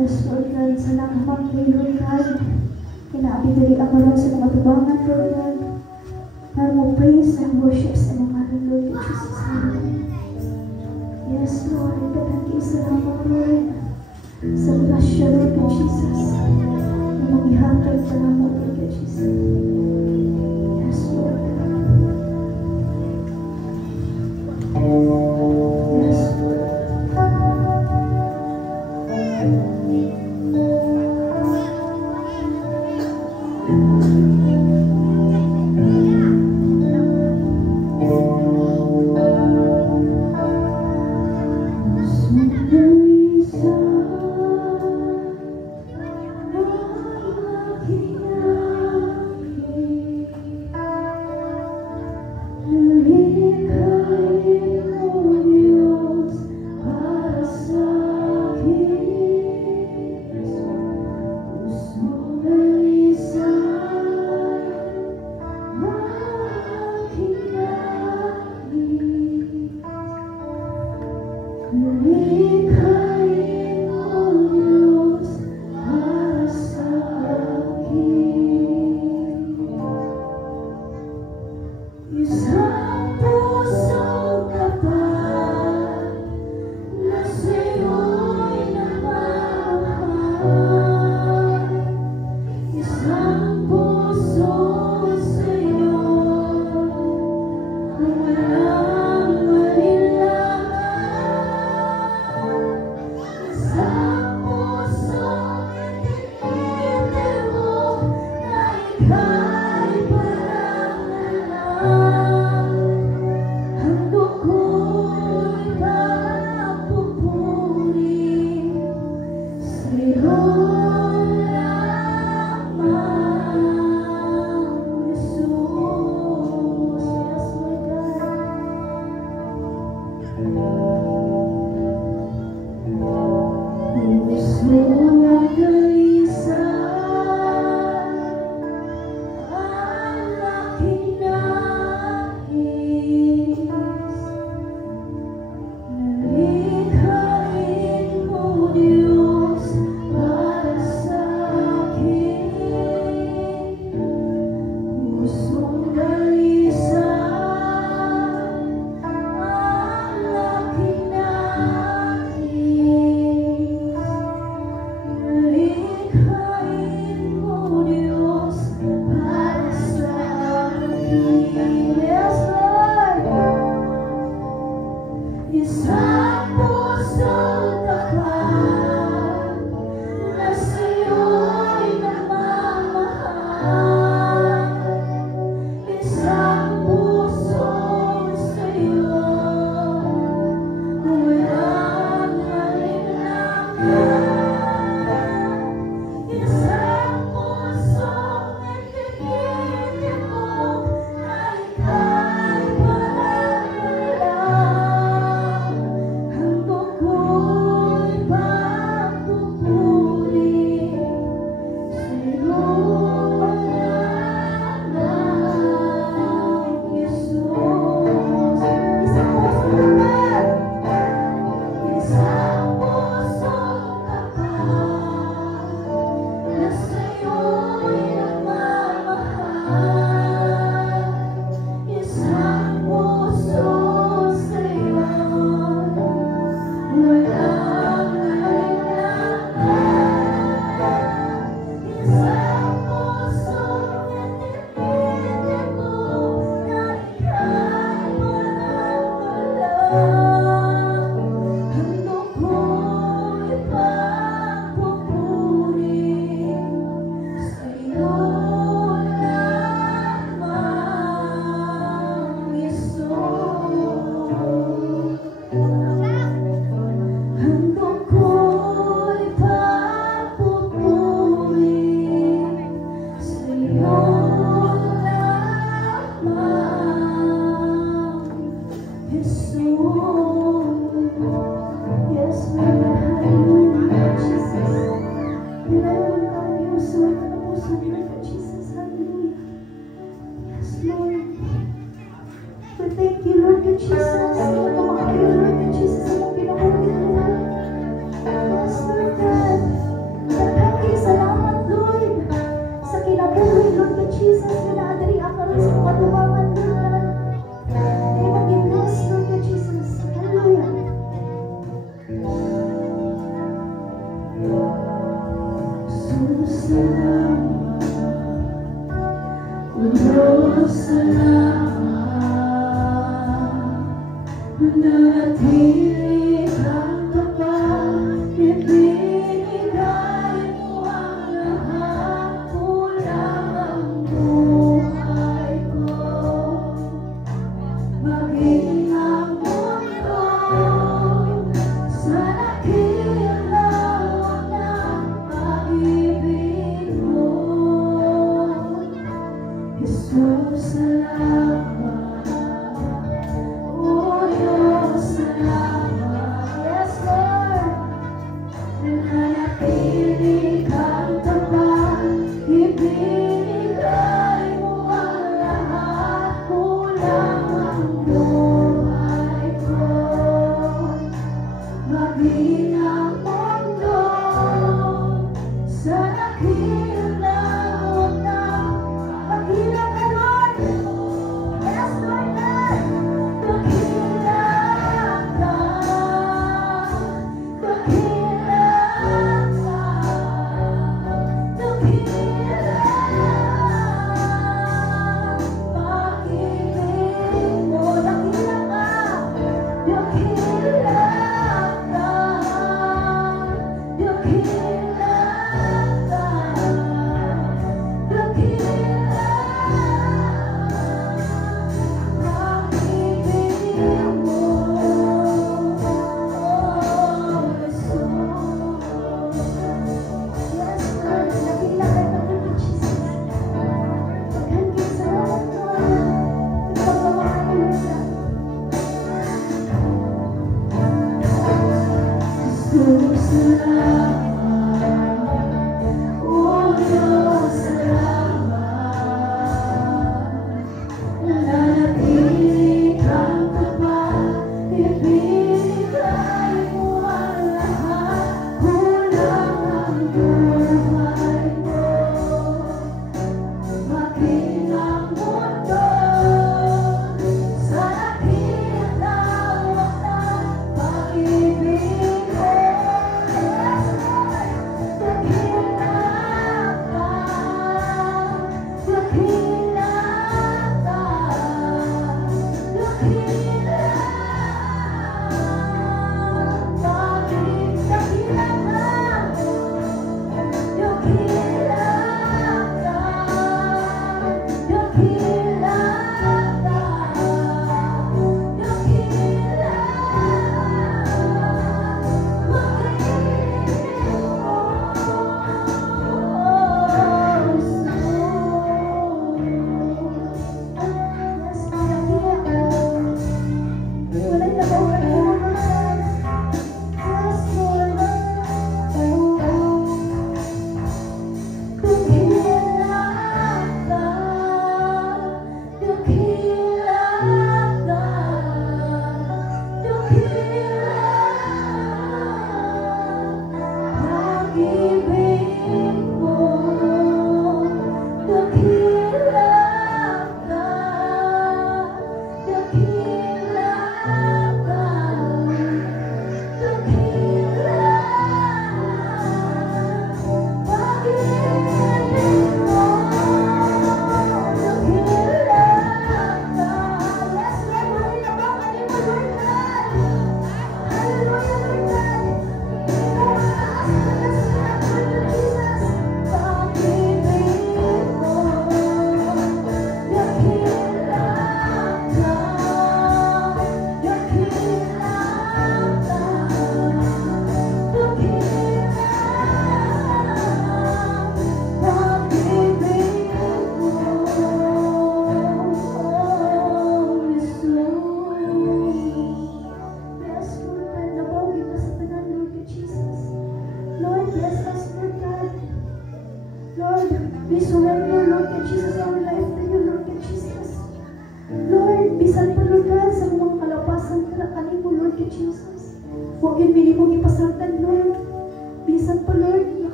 Yes, Lord God, salamat kay Lord God. Kinaabidali ako lang sa mga tubangan, Lord God. Para mo praise and worship sa mga ngalan, Lord Jesus. Yes, Lord, itatangki salamat, Lord. Sa grasya, Lord God Jesus. Na magihangkay salamat, Lord God Jesus. Yes, Lord. Yes, Lord.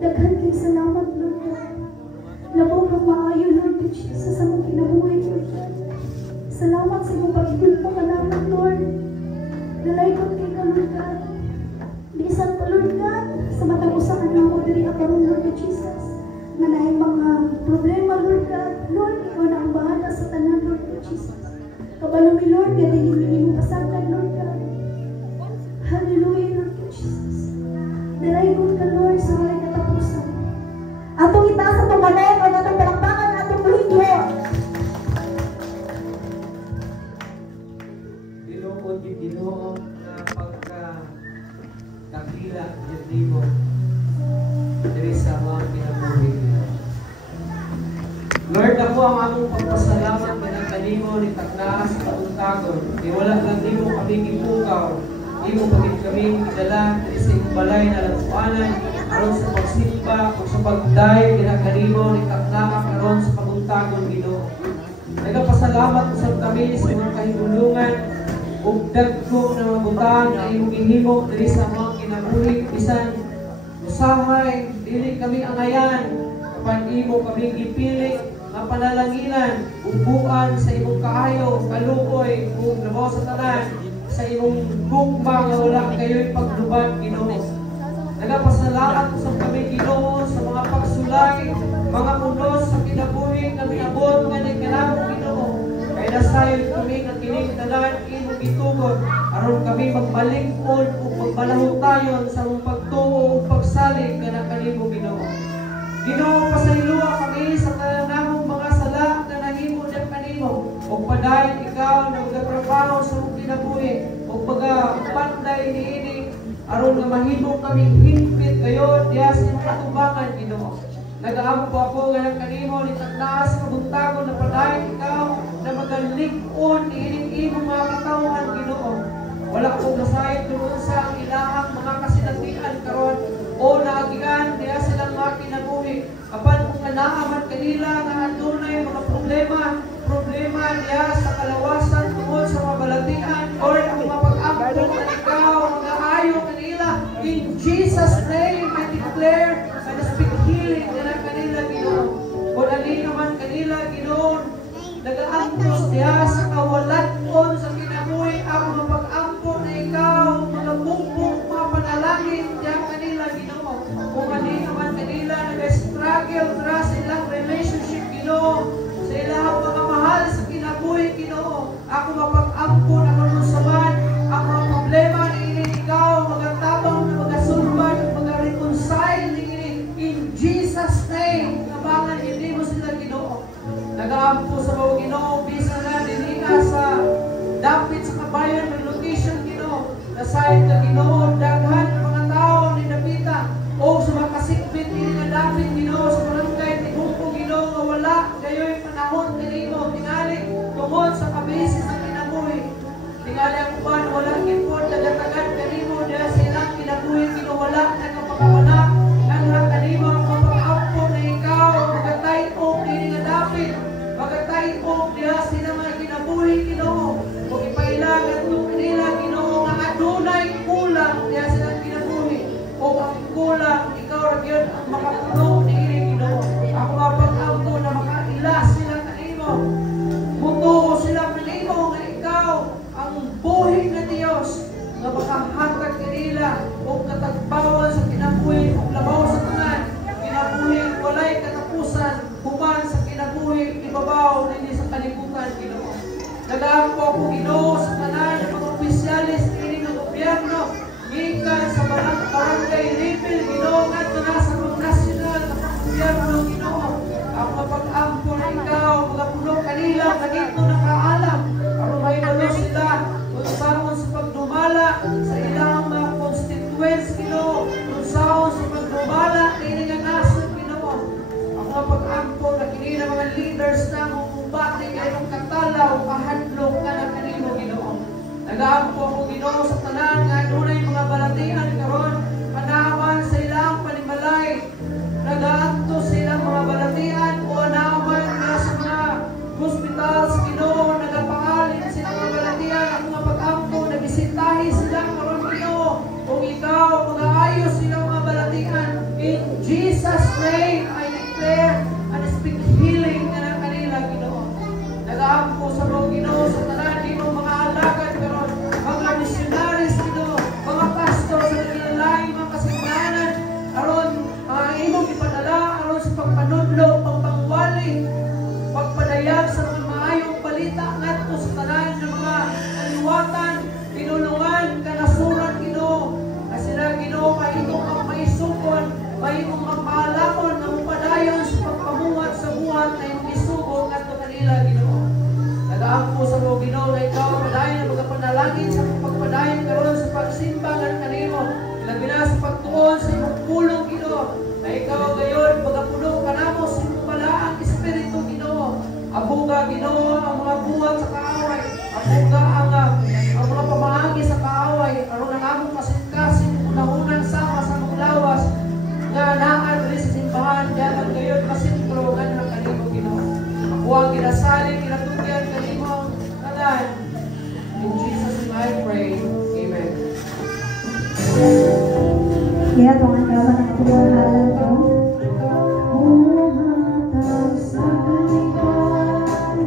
Daghan kay salamat, Lord God. Labaw kang maayo, Lord God Jesus, sa mong kinabuhi, Lord God. Salamat sa iyong pag-ibig mo kanaman, Lord. Nalaykot kay ka, Lord God. Bisan pa, Lord God, sa matang usahan na ako diri karon, Lord God Jesus. Na naay mga problema, Lord God. Lord, ikaw na ang bahala sa tanan, Lord God Jesus. Kabalo mi, Lord, nga dili mo kasagdan, Lord God. Hallelujah, Lord God Jesus. Nalaykot ka, Lord, sa walay katapusan. Atong itaas ang pamanay, at atong palakpakan, atong buhigyo. Ginoo, Ginoo, na pagkakakila dito mo diri sa mga kinabuhi. Lord, ako ang among pagpasalamat na kanimo ni taknas sa untagon. Di wala lang nimo kami gipukaw. Imo pagit kami gidala diri sa imong balay na laguanan aron sa pagsimba o sa pagday kinakanimo ni taknas aron sa paguntagon Ginoo. Nagapasalamat usab kami sa mga kahigulungan ug dagko na mga butang na imong gihimo diri sa mga kinabuhi bisan usahay dili kami angayan kapag imo kami gipili nga panalanginan ubuan sa imong kaayo kaluoy ug labaw sa tanan sa imong gugma nga wala kayo'y paglubad Ginoo. Nagapasalamat usab kami Ginoo sa mga pagsulay mga unos sa kinabuhi nga miabot nga nagkanamo Ginoo. Kaya nasayon kami nga kining tanan imong gitugon aron kami magbalik-on ug magbalahutayon sa imong pagtuo ug pagsalig nga kanimo Ginoo. Ginoo, pasayloa kami sa kanamong mga sala nga nahimo na kanimo ug padayon ikaw na magatrabaho sa imong kinabuhi ug pagapanday niini aron nga mahimo kami hingpit kayo diha sa imong katubangan Ginoo. Nag-aamo po ako nga kanimo ni taknas kabuntagon na padayon ikaw na magalig-on niining imong mga katawhan Ginoo. Wala akong nasayod tungkol sa ang ilahang mga kasinatian karon o naagian diha silang mga kinabuhi. Apan kung anaaman kanila nga adunay mga problema diha sa kalawasan tungkol sa mga balatian or ang mga pag-ampon na ikaw mga ayo kanila in Jesus name I declare and speak healing na kanila Ginoo. Kung ali naman kanila Ginoo nag-aampos diha sa kawalaton sa kinabuhi ang mga pag-ampon na ikaw mga bumbong mga panalangin diha kanila Ginoo. Kung ali naman kanila nag-struggle tra sa ilang relationship Ginoo sa ilang mga mahal sa kinabuhi Ginoo ako mapag-ampon ako lusaban ang mga problema ni ikaw magatabang na magasulban mag-reconcile ni in Jesus name nabangan hindi mo sila Ginoo. Nag-aampo sa mga Ginoo bisan na dinina sa dapit sa kabayan ng location Ginoo nasayad ka Ginoo daghan ng mga tao ni Napita o sa mga kasikbit ni nga dapit Ginoo sa barangay ni Bumpo Ginoo nga wala gayoy panahon kanino tingali tungod sa kabisi sa kinabuhi tingali ang uban wala gipon nagatagan kanimo diha sa ilang kinabuhi Ginoo wala nagapakawana nga kanimo ang pag-aampo na ikaw magatay-og ni nga dapit magatay-og diha sila mga kinabuhi Ginoo ug ipailagan mo kanila Ginoo nga adunay kulang diha sila kinabuhi o ang kulang ikaw ra gyud ang makapuno niini Ginoo. Ako mapag-ampo na makaila sila kanimo mutuo sila kanimo nga ikaw ang buhi nga Dios nga makahatag kanila og katagbawan sa kinabuhi ug labaw sa tanan kinabuhi walay katapusan human sa kinabuhi ibabaw dinhi sa kalibutan Ginoo. Nag-aampo ako Ginoo sa tanan ng mga opisyalis dinhi nga gobyerno gikan sa barangay level Ginoo ngadto na sa nasyonal na gobyerno Ginoo. Ang mapag-ampo na ikaw mga puno kanila ganito nakaalam aron mahibalo sila kung saan sa pagdumala sa ilang mga constituents Ginoo kung saan sa pagdumala dinhi nga nasod Ginoo. Ang mapag-ampo na kinina mga leaders na mumubati kayong katalaw kahadlok ka na kanimo Ginoo. Nag-aampo ako Ginoo sa tanan nga adunay mga balatian karon panaman sa ilang panimalay nag-aanto sa ilang mga balatian o anaman nga sa mga hospitals Ginoo nagapangalin sila mga balatian ang mga pag-ampo nabisitahi sila karon Ginoo o ikaw mag-aayos sila mga balatian In Jesus' name, I declare and speak healing na ng kanila, Ginoo. Nag-aampo sa mga Ginoo, sa tanan, Ginoo, mga alagad, karon, mga missionaries, Ginoo, mga pastor sa kanilang mga kasimbahanan, karon, mga imong ipadala, karon sa pagpanudlo, pagpangwali, pagpadayag sa mga maayong balita ngadto sa tanan ng mga kaliwatan, tinulungan, kanasuran, Ginoo. Kasi na, Ginoo, mahimong ang maisukon, mahimong ang maalakon, na upadayon sa pagpamuhat sa buhat na yung isugong ngadto kanila, Ginoo. Nag-aampo sa mga Ginoo na ikaw, padayon na magpanalangin sa pagpadayon karon sa pagsimba ng kanimo. Labi na sa pagtuon sa imong pulong, Ginoo. Na ikaw gayon, pagapuno ka namo sa imong balaang Espiritu, Ginoo. Abuga, Ginoo, ang mga buhat sa kaaway. Abuga ang mga pamahagi sa kaaway. Aron ang among kasing-kasing unang-unang sama sa mga lawas nga naan rin sa simbahan. Diyan gayon masimpro nga ng kanimo, Ginoo. Ako ang kinasali, kinatugyan kanimo tanan. In Jesus' name I pray. Amen. Kaya itong ang dapat ng pagmamahalan ko. Bumatag sa kalipan,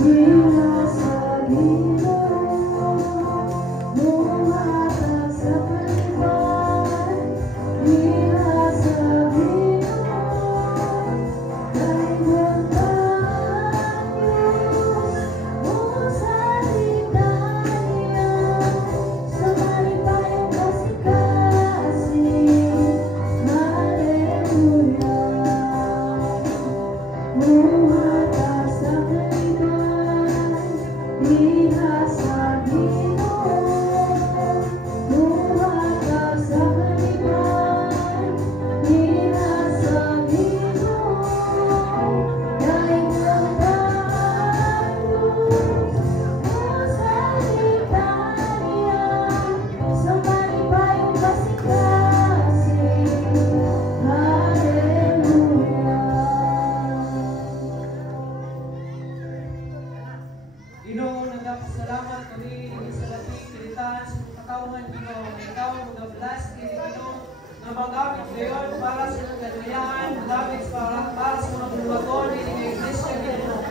mula sa Ginoo. Bumatag sa kalipan, mula sa Ginoo. Kay Diyos, o salita niya, sa malipayong kasikasing. Hallelujah. Bumatag sa kalipan, mula sa Ginoo. Bumatag sa kalipan, mula sa Ginoo. Kay Diyos, o salita niya, sa malipayong kasikasing. Ginoo, nagpasalamat kami sa lating kilitan sa katawan, Ginoo. Ikaw, mag-bless kini Ginoo, na magamit ngayon para sa kagayahan, magamit para sa mga buluwagon, hindi ng Iglesia, Ginoo.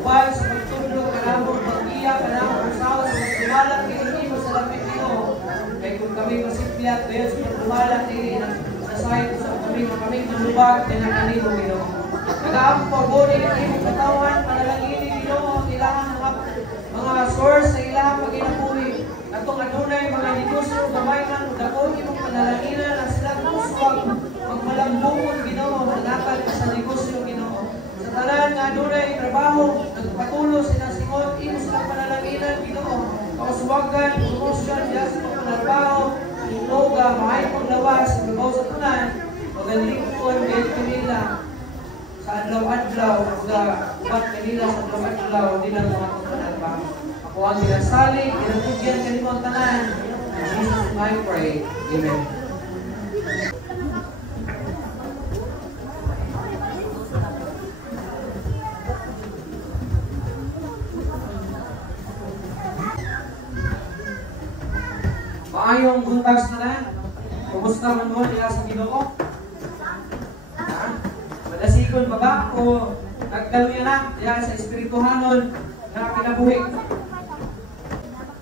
Uban sa pagtulog, kanamong pag-iya, kanamong usawa sa pagtumalang, kini mo sa lapit, Ginoo. Kaya kung kami masipiyat, ngayon sa pagtumalang, nasahin sa kami malubag, din ang kanimo, Ginoo. Nag-aampo, bodi ng imong katawan, panalangin, Ginoo, kailangan mga source sa ilang paginabuhi. Atong adunay mga negosyo, gamay man, udakon, imong panalanginan, ang silang muswag, magmalambungon, Ginoo, manakal sa negosyo, Ginoo. Sa tanan nga adunay trabaho, nagpatulos, sinasingon, imo silang panalanginan, Ginoo. Pakasuwagan, promosyon, diya sa mga trabaho, inuga, mahay pong lawas, trabaho sa tanan, magalingkon, gayet kanila. Sa adlaw-adlaw, ugat kanila sa adlaw-adlaw, di lang mga tanan pa. Ako ang ginasali, ginatugyan kanimo ang tanan. In Jesus' name I pray. Amen. Maayong buntag sa tanan. Kumusta man mo nila sa Ginoo? Madasikon ba ba o nagkaluya na diyan sa espirituhanon na kinabuhi?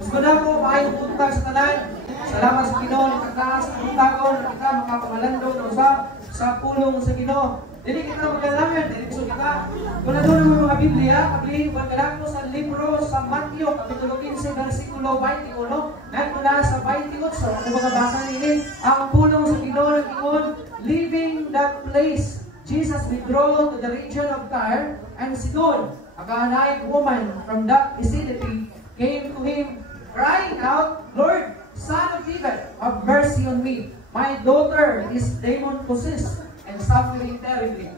Mas ko, maayong buntag sa tanan. Salamat sa Ginoo, nakataas sa buntagon, kita makapangalandong na usap sa pulong sa Ginoo. Dili kita magkalangan, diretso kita. Kung na doon ang mga Biblia, pagkalang mo sa libro sa Matthew, Kapitulo 15, versikulo 21, nandito na sa 28, kung mga basa nilin, ang pulong sa Ginoo ng ingon, leaving that place, Jesus withdrew to the region of Tyre and Sidon. A Canaanite woman from that vicinity came to him, crying out, Lord, Son of David, have mercy on me. My daughter is demon-possessed and suffering terribly.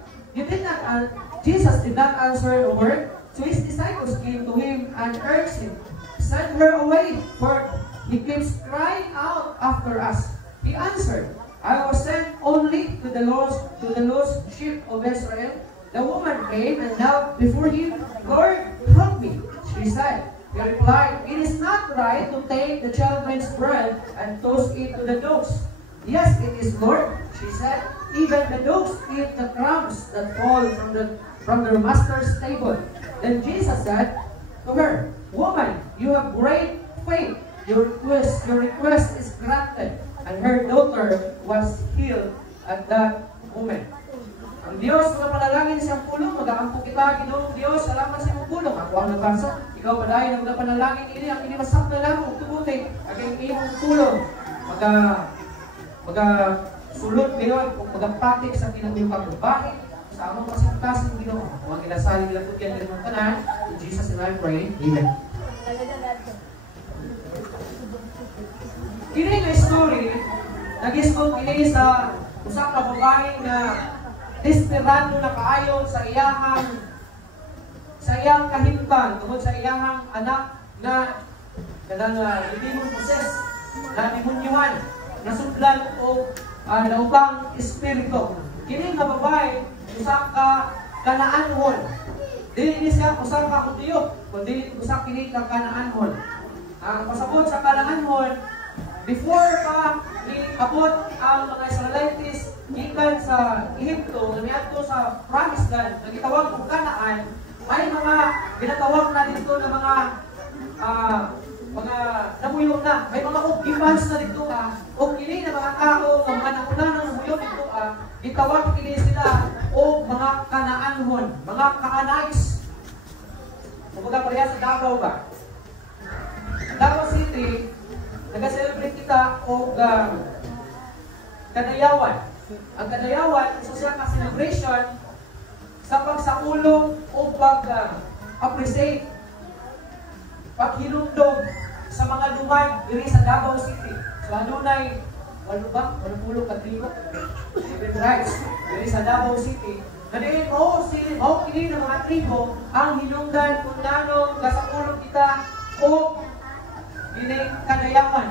Jesus did not answer a word, so his disciples came to him and urged him, send her away, for he keeps crying out after us. He answered, I was sent only to the lost sheep of Israel. The woman came and knelt before him. Lord, help me, she said. He replied, it is not right to take the children's bread and toss it to the dogs. Yes, it is, Lord, He said, even the dogs eat the crumbs that fall from their master's table. Then Jesus said to her, Woman, you have great faith. Your request is granted. And her daughter was healed at that moment. Ang Diyos, mga panalangin siyang pulong, mag-aampo kita, Ginoong Diyos, salamat sa iyong pulong. Ako ang nagbansa. Ikaw ba dahil ang panalangin ini, ang inimasap na lang, kung tumuti, ang iyong pulong. Sulod ngayon, kung magpatik sa kinang pagbabae, sa among pasintas ng Ginoo. Kung ang inasali nila po yan ng tanan, in Jesus' name I pray, Amen. Kini nga story, nag-istong kini sa usa ka babae na desperado na kaayo sa iyang kahimtang tungod sa iyang anak na demon possessed, na demonyohan, nasudlan o naubang espiritu. Kini nga babae, usa ka Kanaanhon. Dili siya usa ka Hudiyo, kundi usa kini ka Kanaanhon. Ang pasabot sa Kanaanhon, before pa niabot ang mga Israelites gikan sa Ehipto, niadto sa Promised Land, nagitawag og Kanaan, may mga ginatawag na dito na mga namuyong na, may mga occupants na dito o kini na mga tao ng mga nakuna ng namuyong dito gitawag kini sila o mga Kanaanhon, mga Kaanites. Kumbaga pareha sa Davao ba? Davao City, nag-celebrate kita o Kadayawan. Ang Kadayawan, isa siya ka celebration sa pagsaulong o pag-appreciate, paghinundog sa mga lumay diri sa Davao City. So adunay 80 ka tribo, civil rights diri sa Davao City. Kani mao kini ng mga tribo ang hinungdan kung nanong kasaulong kita o kini Kadayawan.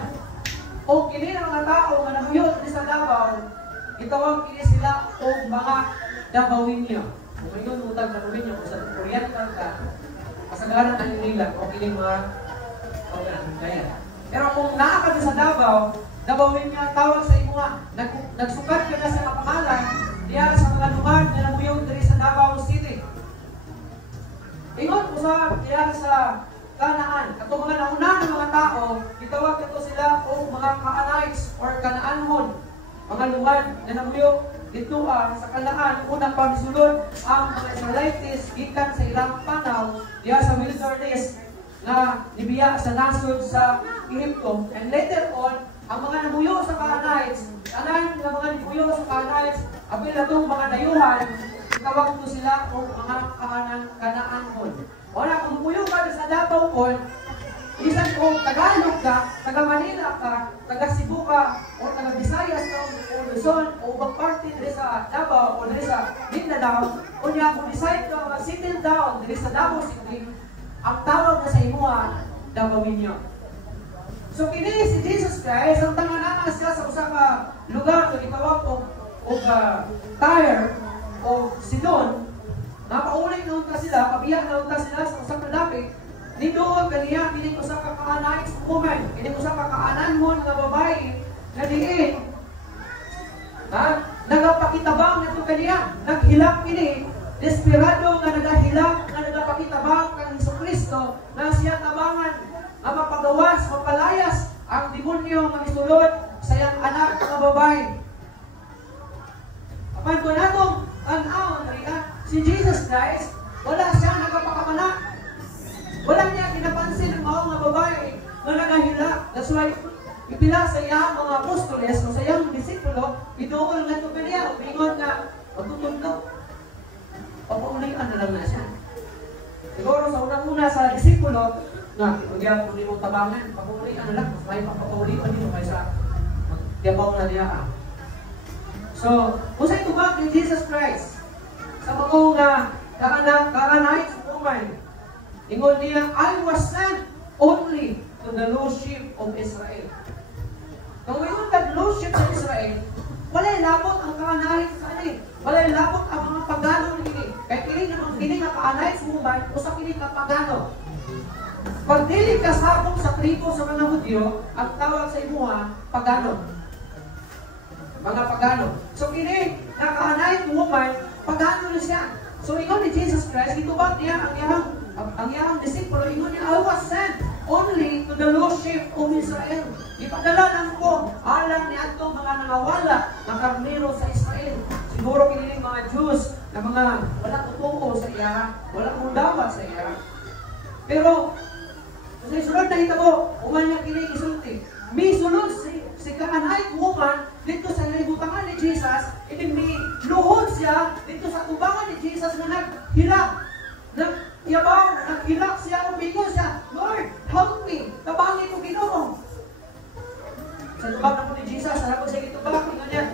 O kini ng mga tao nga namuyot diri sa Davao, itawag kini sila o mga Davawinyo. Kung ito utang na Davawinyo, kung sa Oriental ka, kasagaran na nila o kini mga kaya. Pero kung naa ka sa Davao, Davawinyo ang tawag sa imo nga, nagsukat ka na sa kapangalan diya sa mga lugar na namuyot diri sa Davao City. Ingon ko diya sa Kanaan. At mga nauna ng mga tao, itawag ito sila o mga Kaanites or Kanaanhon. Mga lugar na namuyok dito sa Kanaan, unang pamisulod ang mga Israelites gikan sa ilang panaw diya sa wilderness na nibiya sa nasod sa Ehipto. And later on, ang mga namuyok sa Kaanites, tanan ng mga namuyok sa Kaanites, apil na itong mga dayuhan, itawag ito sila o mga Kanaanhon. Wala, kung puyo ka sa Davao ko, isan kung Tagalog ka, taga Manila ka, taga Cebu ka, o taga Visayas ka, o Luzon, o ubang parte diri sa Davao, o diri sa Mindanao, o niya kung decide ka mag-settle down diri sa Davao City, ang tawag na sa imuha, Davawinyo. So kini si Jesus Christ, ang tanganan siya sa usa ka lugar, kung itawag o Tyre, o Sidon, napauling noon ka sila, pabiyak noon ka sila sa usap na lapit, ni doon kaniya, kining usap ka Kaanites woman, kining usap ka Kaananhon nga babae, na diin, nagapakitabang na ito kaniya, naghilak kini, desperado nga nagahilak, nga nagapakitabang kang Jesucristo, na siya tabangan, nga mapagawas, mapalayas, ang demonyo nga misulod sa iyang anak nga babae. Apan ko natong an-aon si Jesus Christ, wala siya nagpapakamanak. Wala niya kinapansin ang mga babae na nagahila. That's why, ipila sa iyang mga apostoles o sa iyang disipulo, ituol nga ito kaniya, upingon na matutundok. Papaulian na lang na siya. Siguro sa unang-una sa disipulo, na kaya kung di mo tabangan, papaulian na lang. Mas may papaulian dito kaysa magdiabaw na niya. So, kung sa itubag ni Jesus Christ, sa mga Kaanites woman, ingon niya, I was sent only to the lost sheep of Israel. Kung mayroon ka lost sheep sa Israel, wala'y labot ang Kaanites sa anin. Wala'y labot ang mga pagano nini. Kaya kini nga Kaanites woman, o sa kini nga pagano. Pag dili kasabong sa tribo sa mga Hudyo, ang tawag sa imuha, pagano. mga pagano. So kini nakaanay woman, pagano na siya. So ingon ni Jesus Christ, gitubag niya ang iyang disipulo, ingon niya, I was sent only to the lost sheep of Israel. Ipadala lang ko alang ni ato mga nangawala na karnero sa Israel. Siguro kiniling mga Jews na mga wala tutuo sa iya, wala mundawa sa iya. Pero sa isunod na hitabo, uman niya kini isulti. Misulod si kaanay woman dito sa nalibutangan ni Jesus, mi luhod siya dito sa tubangan ni Jesus na naghilak. Naghilak siya, umingo siya, Lord, help me, tabangin ko Ginoo. Sa tubag na po ni Jesus, harap ko siya itubag, ino niya,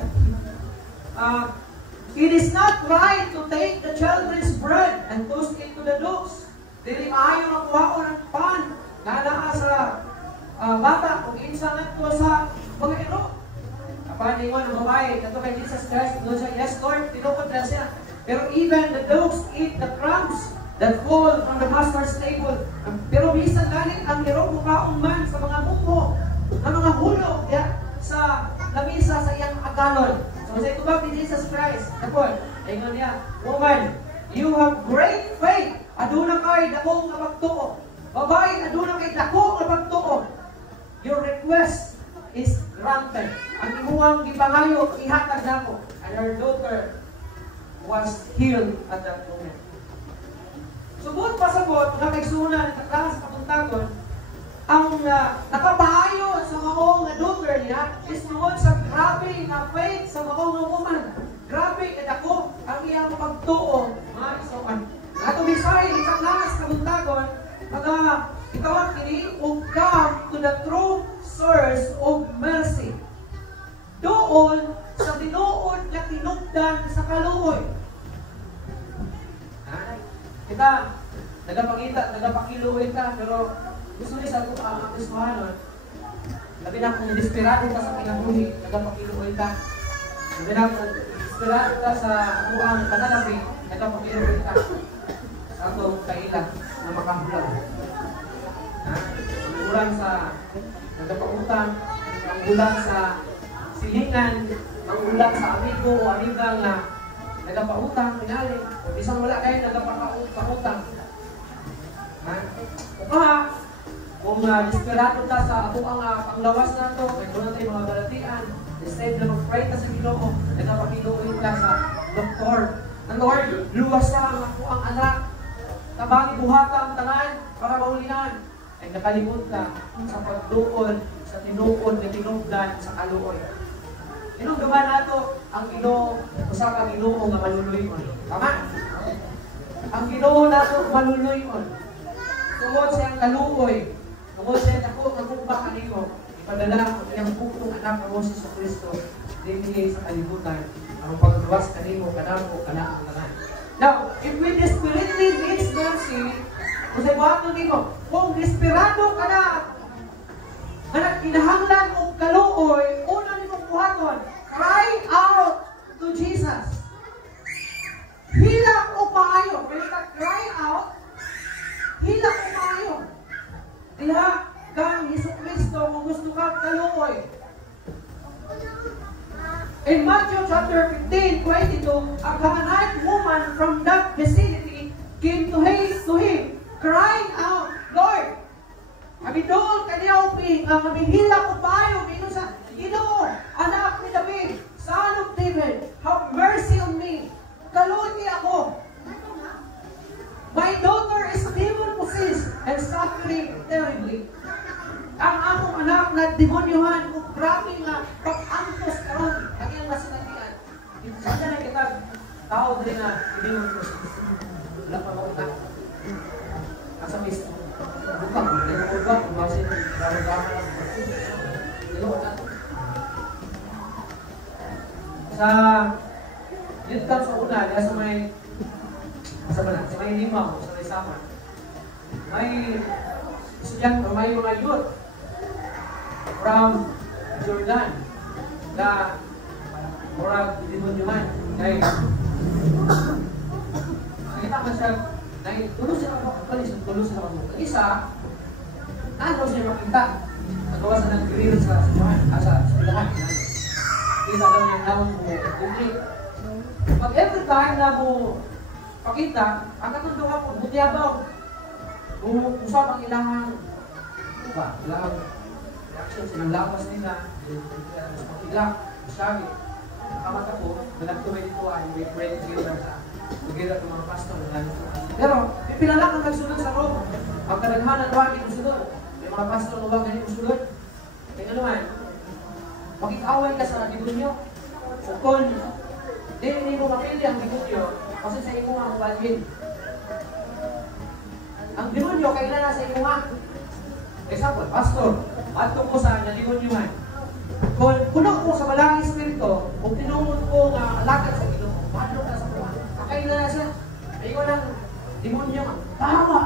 it is not right to take the children's bread and toss it to the dogs. Dili maayo na kuhaon ng pan na naa sa bata kung insa nagto sa mga iro. Paningon ang babae, nato kay Jesus Christ, doon siya, yes Lord, tinukod na siya. Pero even the dogs eat the crumbs that fall from the master's table. Pero bisan galing ang iro mukaon man sa mga bungho, ng mga hulog sa lamisa sa iyang agalon. So sa itubag ni Jesus Christ, napon, ingon niya, woman, you have great faith. Aduna kay dako nga pagtuo. Babae, aduna kay dako nga pagtuo. Your request is granted. Ang imuhang gipangayo, ihatag nako. And her daughter was healed at that moment. Subot pasabot, nga kaigsunan, naklas papuntagon, ang nakapahayo sa maong nga daughter niya is tungod sa grabe nga faith sa maong nga woman. Grabe kad ako ang iyang pagtuo, mga isuan. Ato bisay ikaklas kabuntagon, itawag kini ug come to the true source of mercy. Doon sa tinuod nga tinugdan sa kaluoy. Kita nagapakilooy ta, pero gusto niya sa ang Kristohanon, labi na kung desperado ka sa kinabuhi, nagapakilooy ta. Labi na kung desperado ka sa buang panalabi, nagapakilooy ta. Sa atong kailan na makahulang. Ang ulang sa nagapakutang, ang ulang sa silingan, ang ulang sa amigo o amiga nga nagapakutang, pinali, o isang wala kayo nagapakutang. Kung desperado ta sa ato ang panglawas na ito, may doon natin mga balatian, instead na mag-pray ta sa Ginoo, nagapakilooy ta sa doktor. Ang Lord, luwas sa ako ang anak, tabangi buhata ang tanan para maulinan. Ay nakalimot ka sa pagduon, sa tinuod na tinugdan sa kaluoy. Tinugdaman nato ang Ginoo, usa ka Ginoo nga maluluyon. Tama? Ang Ginoo nato maluluyon. Tungod sa iyang kaluoy, tungod sa iyang nagkukba kanimo, ipadala ang iyang bukong anak na Moses sa Kristo, dinili sa kalibutan, ang pagluwas kanimo, kanamo, kanaan, kanaan. Now, if we desperately needs mercy, kung sa ibahan nimo, kung desperado ka na, kinahanglan o kaluoy, una nimo buhaton, cry out to Jesus. Hilak o maayo. When you cry out, hilak o maayo. Diha kang Jesucristo kung gusto ka kaluoy. In Matthew chapter 15:22, a Canaanite woman from that vicinity came to him, crying out, Lord, abidol kaniya uping, ang abihila ko tayo, Ginoo sa Ginoo, anak ni David, son of David, have mercy on me. Kaluoy ako. My daughter is demon-possessed and suffering terribly. Ang akong anak na demonyohan kung grabe nga pag-angkos karon ang iyang nasinatian. Sada na kita tao din na demon-possessed. Wala pa ako na. Asa mis buka, nagbuka, kumbasin, darang-darang lang. Iluwa na. Sa dito sa una, sa may sa may limaw, sa may saman, may estudyante, may mga youth from Jordan na murag demonyohan. Kaya nakita ko siya, tulos siya ako, tulos siya ako. Isa, ano siya makita? Nagawa sa nag-grill sa eskwelahan. kita daw niya naman mo. Pag every time na mo pakita, ang katunduhan mo, butiabaw. Usap ang ilangan. Ilangan reaction, sinanglapas nila. Makilak, masyagi. Nakamat ako, nagtumay dito may friends yun sa pag-ira ng mga pastor. Pero, pinalak ang nagsunod sa Rome. Ang kadaghanan ba ang sunod? May mga pastor mo ba ganyan sunod? Kaya naman, makikaway ka sa demonyo. O kung hindi mo mapili ang demonyo, kasi sa imo ang balhin. Ang demonyo, kailan na sa imo nga? Example, pastor, ato ko sa demonyohan. Kung puno ko sa malang espiritu, kung tinunod ko nga alakad sa Ginoo, paano ka sa kuha? Kailan na siya? Ayaw ng demonyo nga. Tama!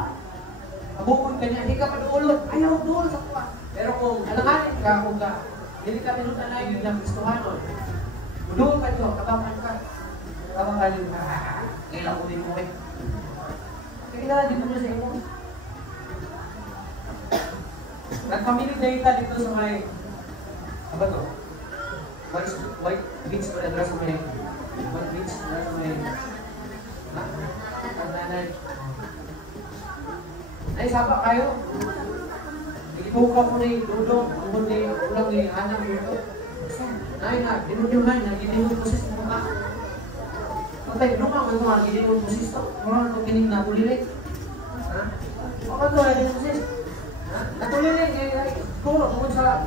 Abukod ka niya, hindi ka panuulot. Ayaw doon sa kuha. Pero kung alanganin ka, kung ka, hindi ka pinutan na yun ng Kristohanon, doon ka nyo, kabangan ka. Kabangan yun, kailan ko din mo eh. Kailan din mo sa imo. Nagpamilig na ita dito sa may, apa to? White beach pa na sa may, white beach na sa may, nanay. Ay, saba kayo. Ibuka ko na yung dudong, ang mundi, ulang yung hanang dito. Nay na, dinudyuhan na, ginimod po sis mo ka. Patay, lumang ko nga, ginimod po sis to. Mura na kinig na ulilit. Ha? Baka to, ginimod po sis. Natulilit, kuro, tungkol sa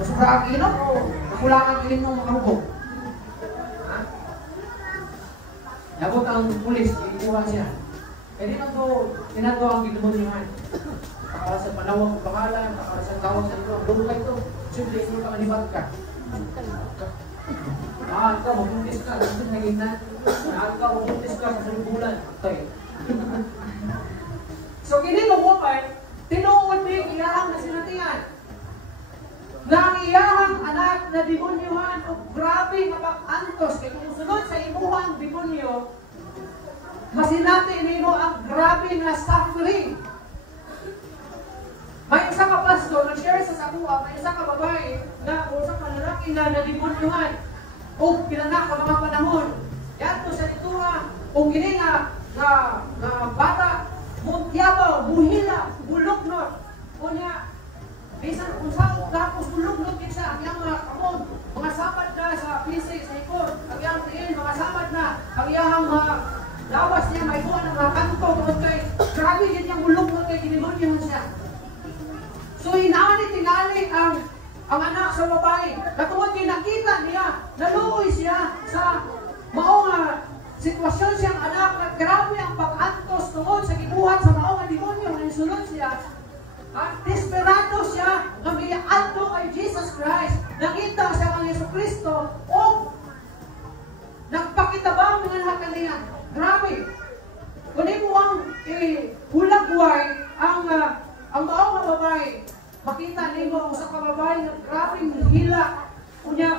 masura ang inom o nakulangan ang inom makarugog. Ha? Nabot ang pulis, ikuha siya. Pwede na ito, pinagawa ang ginumunyohan. Para sa panawag pangalan, para sa tawag sa ito, doon ka ito. Siyempre, ito ka manibat ka. Ito, magbuntis ka, gusto na gina. Ito, magbuntis ka sa bulan. So, kinito ko pa, tinuod mo yung iyahang na sinatihan. Na ang iyahang anak na demonyohan o grabe kapag-antos. Kaya kung sunod sa imuhang demonyo, masinati nino ang grabe na suffering. May isang kapastor, nag-share sa sakuha, may isang kababae na o isang lalaki na demonyohan o pinanak sa mga panahon. Yan to sa ituha, o gini na bata, mutyabaw, buhila, buloknot. O niya, bisan kung saan tapos buloknot din siya, ang iyang mga kamon, mga samad na sa pisig, sa ikot, ang iyang tiin, mga samad na, ang iyang mga lawas niya, may buwan ng mga kanto, kay grabe din yung buloknot kay dinimonyohan siya. So tinali ang anak sa babae. Katungod din nakita niya, naluoy siya sa maong sitwasyon siyang anak na grabe ang pag-antos tungod sa gibuhat sa maong demonyo na isulod siya. At desperado siya na miyaanto kay Jesus Christ. Nakita siya ang Yesu Kristo o nagpakitabang mga nakalihan. Grabe. Kunin mo ang hulagway ang maong babae. Makita ninyo sa kababae na grabing hila. Kunya,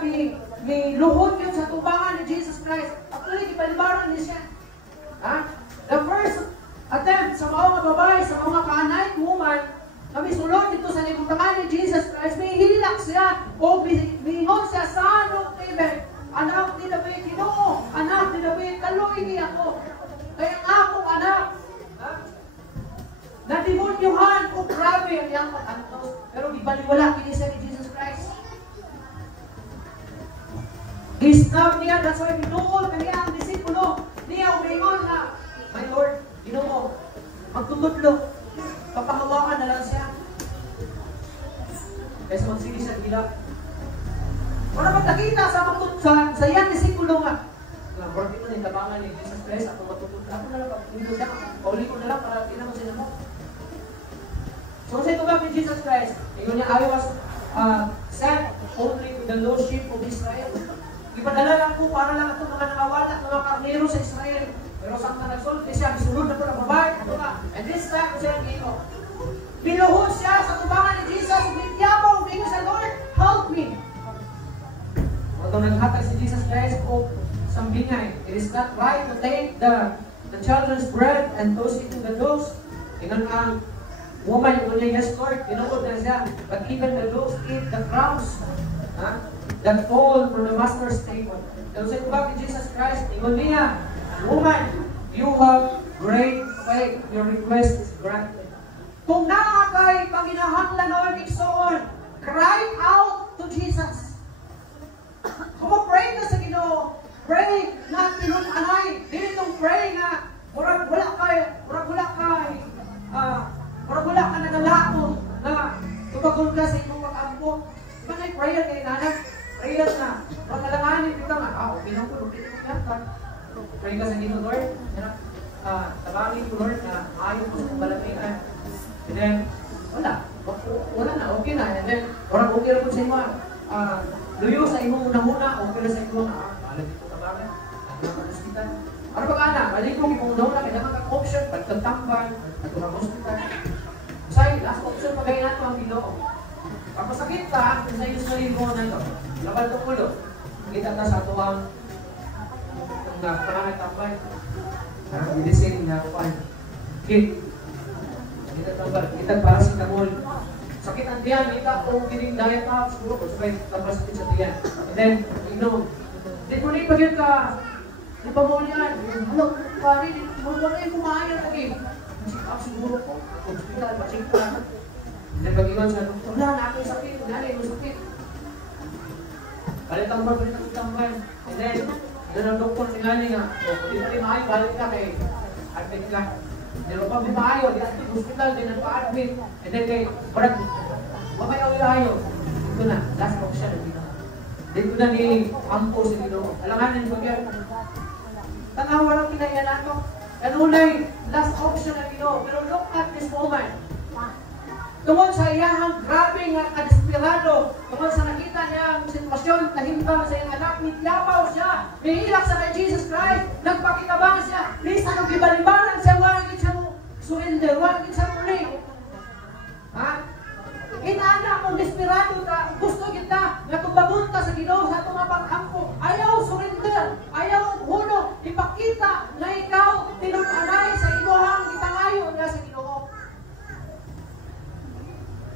may luhod yun sa tubangan ni Jesus Christ. Actually, ipalibaran niya siya. The first attempt sa mga babae, sa mga kanay, woman, kami sulod dito sa libutangan ni Jesus Christ, may hilak siya o bingon siya sa anong tibet. Anak ni David, Ginoo, anak ni David, kaluin niya ako. Kaya nga akong anak. Nadimonyohan o grabe ang iyang pag-antos. Pero ibaliwala kinisa ni Jesus Christ. Gisnab niya, that's why binuol kaniya ang disipulo. Niya umingon na, my Lord, Ginoo, magtutudlo. Papahawakan na lang siya. Kaya sa magsige siya gila. Wala magkakita sa iyang disipulo nga. Borti mo na yung tabangan ni Jesus Christ, ako matutudlo. Ako na lang, pag-undo siya, pauli ko na lang para tinamang sila mo. So sa ito ba ni Jesus Christ, yun niya, I was sent only to the lost sheep of Israel. Ipadala lang po para lang ito mga nakawala, mga karnero sa Israel. Pero sa mga nagsulti siya, bisulod na ito ng babae. And this time, siya nag-iino. Binuhod siya sa tubangan ni Jesus, bigyabaw, bigyan sa Lord, help me. Although naghatag si Jesus Christ o sambingay, it is not right to take the children's bread and toss it to the dogs. Tingnan ang woman, yung niya, yes Lord, pinuod na siya. But even the dogs eat the crumbs. that fall from the master's table. So sa ibang ni Jesus Christ, ingon niya, woman, you have great faith. Your request is granted. Kung naa kay panginahanglan o igsoon, cry out to Jesus. Kung pray ka sa Ginoo, pray na tinun-anay. Dili tong pray nga murag wala ka nagalako na tumagon ka sa imong pag-ampo. Manay prayer kay nanak, prayer na. Pag alanganin kita nga, okay na ko, okay na ko. Pray ka sa Ginoo, Lord. Tabangin ko, Lord, na ayaw ko sa balamihan. And then, wala na, okay na. And then, orang okay na po sa imo. Luyo sa imong una-una, okay na sa imong, alam dito tabangan, hospital. Ano ba ka na? Balik mo, kung una-una, kailangan kang option, pagtatambal, at urang hospital. Say, last option, pagay nato ang Ginoo. Pag masakit ka, kung sa iyo sa mo na ito, labal itong ulo, kita na sa tuwang itong pangangatambal. Medicine na kuan. Kita tambal, kita para sa tamol. Sakit ang diyan, kita kung kining diet up, siguro kung sabay tambal sakit sa diyan. And then, di mo rin pag yun ka, di pa mo niyan, ano, pari, di mo ba kayo kumain lagi? Check up siguro ko, hospital, pa-check up. And then, pag-iwan sa doktor, wala na ako sakit, wala na yung sakit. Balik tambal. And then, doon ang doktor tingali nga, di pa rin maayo, balik ka kay admit ka. Di ba pa maayo, di natin hospital, di nagpa-admit. And then kay, parang, mamayaw-yayo. Dito na, last option na dito. Dito na ni Ampo si Dino. Alanganin mo yan. Tanawa lang kinaya nato. Kanunay, last option na Dino. Pero look at this woman. Tungkol sa iyahang grabe nga kadesperado, tungkol sa nakita niya ang sitwasyon, tahimbang sa iyang anak, nitlapaw siya, nihilak sa kay Jesus Christ, nagpakitabang siya, lisa nung gibalibaran siya, wagin siya mo surrender, wagin siya muli. Ha? Inaana kung desperado ka, gusto kita, na tumagun ka sa Ginoo sa itong pag-ampo, ayaw surrender, ayaw huno, ipakita na ikaw tinun-anay sa imuhang gitangayo niya sa Ginoo.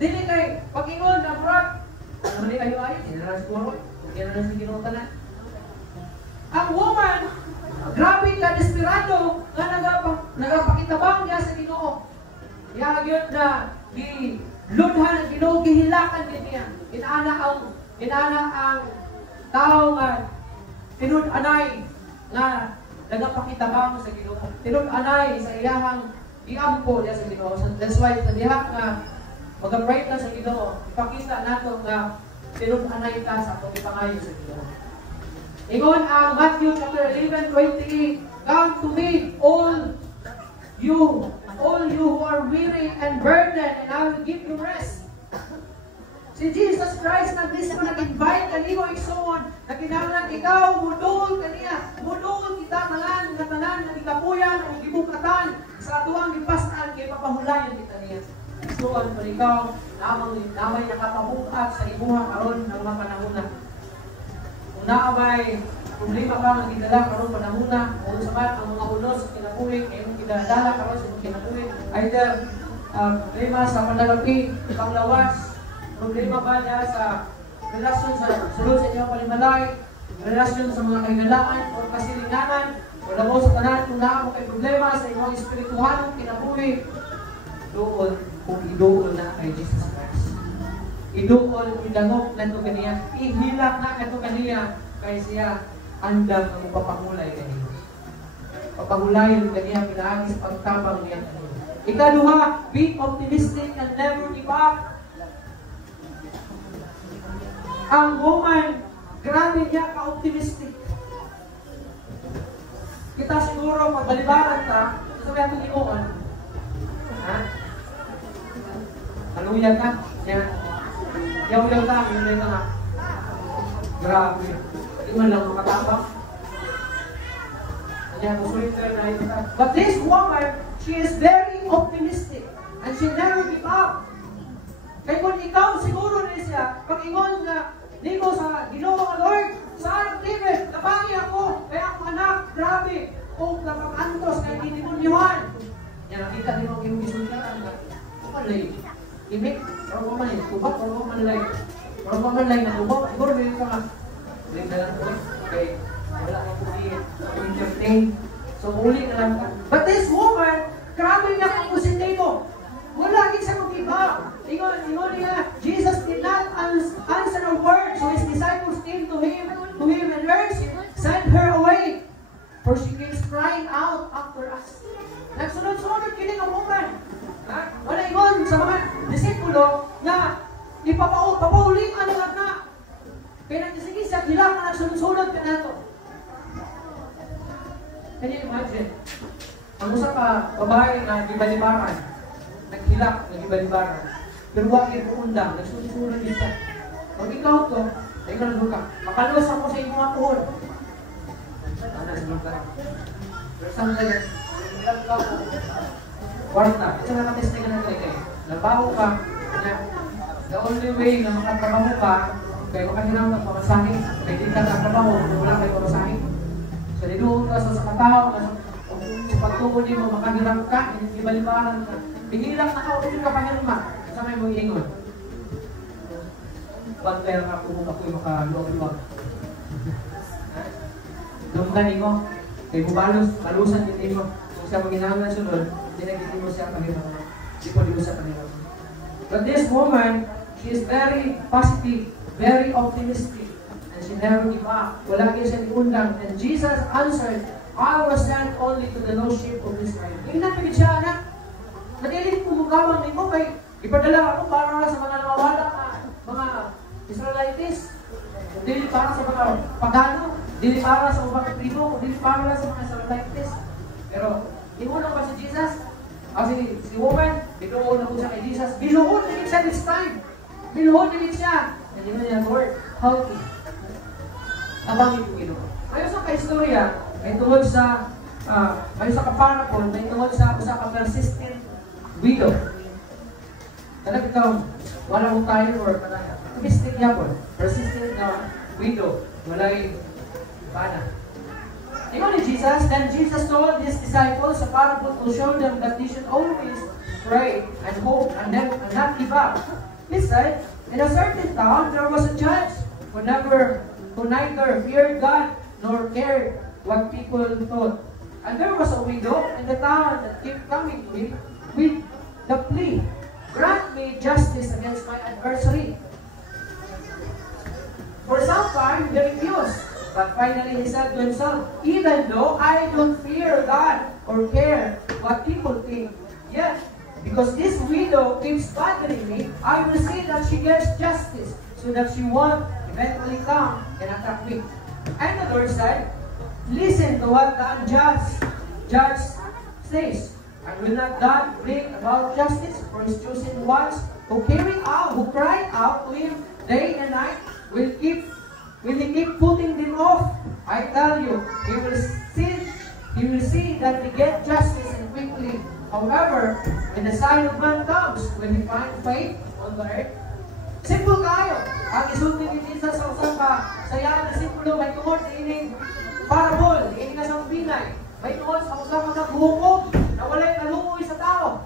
Dili kay pag-ingon na brad, ano ni kayo ayo, general siguro, general si Ginoo tanan. Ang woman, grabe ka desperado nga nagapakitabang niya sa Ginoo. Ya gyud na giludhan ang Ginoo, gihilakan din niya. Inaana ang tao nga tinud-anay nga nagapakitabang sa Ginoo. Tinud-anay sa iyahang giampo niya sa Ginoo. That's why sa diha nga mag-pray ka sa Ginoo, ipakita nato nga tinud-anay ka sa pagpangayo sa Ginoo. Ingon ang Matthew chapter 11:28, "Come to me, all you who are weary and burdened, and I will give you rest." Si Jesus Christ na mismo nag-invite kanino igsoon na kinahanglan ikaw mudul kaniya, mudul kita tanan nga tanan nga ikapuyan o gibukatan sa atuang gipastaan kay papahulayan kita niya. Igsoon pa ikaw namay nakapabukat sa imuha karon ng mga panahon na. Kung naabay problema ka nga gidala karon panahon na, kung sabat ang mga unos sa kinabuhi kay imong gidala karon sa imong kinabuhi, either problema sa panalapi, panglawas, problema ba dahil sa relasyon sa sulod sa inyong palimalay, relasyon sa mga kahigalaan o kasilinganan, o labo sa tanan kung naa mo kay problema sa inyong espirituhanong kinabuhi, doon kung idool na kay Jesus Christ. Idool, idangok na ito kaniya, ihilak na ito kaniya, kay siya andang ang papangulay kaniya. Papangulayan kaniya, pinahagis pagtabang niya kaniya. Ikaduha, be optimistic and never give up. Ang woman, grabe niya ka-optimistic. Kita siguro, magbalibaran ka, sabi natin inoon. Ha? Haluyan ka? Yan. Yaw-yaw ka, yaw-yaw ka nga. Grabe. Hindi man lang makatapang. Yan, surrender na ito ka. But this woman, she is very optimistic. And she never give up. Kaya kung ikaw, siguro rin siya, pag-ingon na, di ko sa Ginoo nga Lord, sa anak David, nabangi ako, kaya ako anak, grabe, kung napag-antos kay dinimunyuhan. Yan, nakita din mo yung gisulatan na, kumalay, imik, pero kumalay, tubak, pero kumalay, na tubak, siguro rin ka nga, ulit na lang ulit. Okay, wala na po entertain. So, ulit na lang. But this woman, grabe niya kung kusinito. Wala din sa mag-iba. Ingon niya, Jesus did not answer a word. So his disciples came to him and urged him, send her away. For she keeps crying out after us. Nagsunod-sunod kini ang woman. Wala ingon sa mga disipulo na papauling ano lang na. Kaya nagsige siya, kailangan nagsunod-sunod ka na ito. Can you imagine? Ang usa ka babae na gibalibaran, naghilak, nagibalibaran. Pero wakil po undang, nagsunod-sunod din siya. Pag ikaw to, ay ka nandun ka. Makalos ako sa inyong mga tuhod. Pero saan ka yan? Kwarta, ito na nakatesting ka na kayo. Nabaho ka, the only way na makatrabaho ka, kaya makahinang ng pamasahe, kaya di ka nakatrabaho, wala kayo pamasahe. So, niluhod ka sa katao, sa pagtuon mo, makahinang ka, ibalibaran ka. Bigilak na ka, ulit ka pahirma. Sa may mong ingon. Ba't kaya nga kung ako'y makaluwag-luwag? Lumdan mo, kay bubalos, malusan din mo. Kung siya maghinahon na sunod, dinagin mo siya pahirma. Di po di mo siya pahirma. But this woman, she is very positive, very optimistic, and she never give up. Wala kayo siya iundang. And Jesus answered, I was sent only to the lost sheep of Israel. Hindi na pagid siya, anak. Nadilit pumugawang nito kay ipadala ako para sa mga nawawala mga Israelites. Dili para sa mga pagano, dili para sa mga tribo, dili para sa mga Israelites. Pero iuno pa si Jesus, si woman, binuon na po siya kay Jesus. Binuon na siya this time. Binuon na siya. And yun niya, Lord, help me. Abangin ko ito. May isang ka-istorya, may tungod sa may isang ka-parapol, may tungod sa persistent widow. Talagang ikaw, wala mo tayo or optimistic yapon. Persistent na widow. Wala'y pana. Ingon ni Jesus, then Jesus told his disciples a parable to show them that they should always pray and hope and not give up. He said, in a certain town there was a judge who neither feared God nor cared what people thought. And there was a widow in the town that kept coming to him with the plea, grant me justice against my adversary. For some time, he refused. But finally, he said to himself, even though I don't fear God or care what people think, yet, because this widow keeps bothering me, I will see that she gets justice so that she won't eventually come and attack me. And the Lord said, listen to what the unjust judge says. And will not God bring about justice for his chosen ones who cry out to him day and night? Will he keep putting them off? I tell you, he will see that they get justice and quickly. However, when the Son of Man comes, will he find faith on the earth? Simple kayo. Ang isulti ni Jesus sa usang sa iyang disipulo, may tungod ining parabol, ining nasang binay. May tungod sa usang maghukom na walay kalungoy sa tao.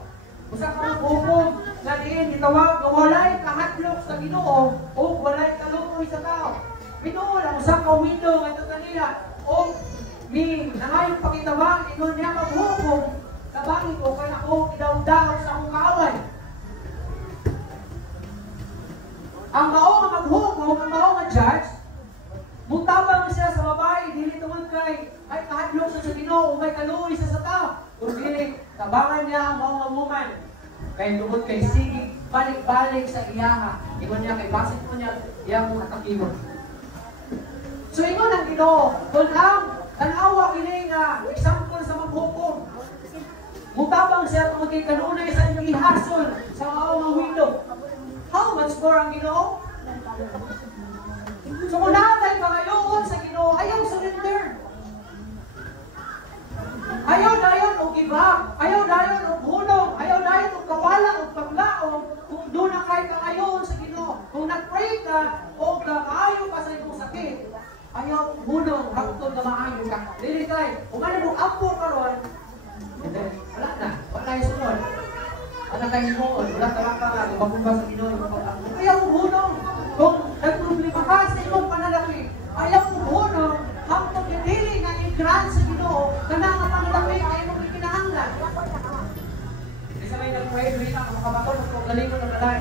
Usang maghukom na diin gitawag na walay kahadlok sa Ginoo o walay kalungoy sa tao. Pinuol ang usang window nga ito kanila o ni nangayong pakitawag ino niya maghukom kabangin ko kaya ako idawdaw sa akong kaaway. Ang mao nga maghukom, ang mao nga judge, mutabang siya sa babae, dili tungod kay ay kahadlok sa Ginoo, may kaluoy sa tao. Kung dili, tabangan niya ang mga woman. Kay tungod kay sige, balik-balik sa iyaha. Ingon niya kay basit mo niya, iyang mga takimon. So ingon ang Ginoo, kung ang tanawa kini nga example sa maghukom. Mutabang siya tungod kay kanunay sa inyong ihasol sa mga window. How much more ang Ginoo? So kung nakatay pa ngayon sa Ginoo, ayaw surrender. Ayaw dayon o give up. Ayaw dayon o hulong. Ayaw dayon o kawala o paglaong. Kung doon na kayo kangayon sa Ginoo. Kung nag-pray ka o maayo ka sa iyong sakit, ayaw hulong hangtod na maayo ka. Dili tayo. Kung ano mong ampo karon, wala na. Wala yung sunod. Wala kayo mo. Wala ka lang. Ibabumba sa Ginoo. Ayaw hulong. Kung nagproblema ka sa iyong panalaki, ayaw mo huno, hangtod nga dili nga i-grant sa Ginoo, kana nga panglawi ay mong ikinahanglan. Isa may nag-pray, rita, makabaton, kung galingon ng balay.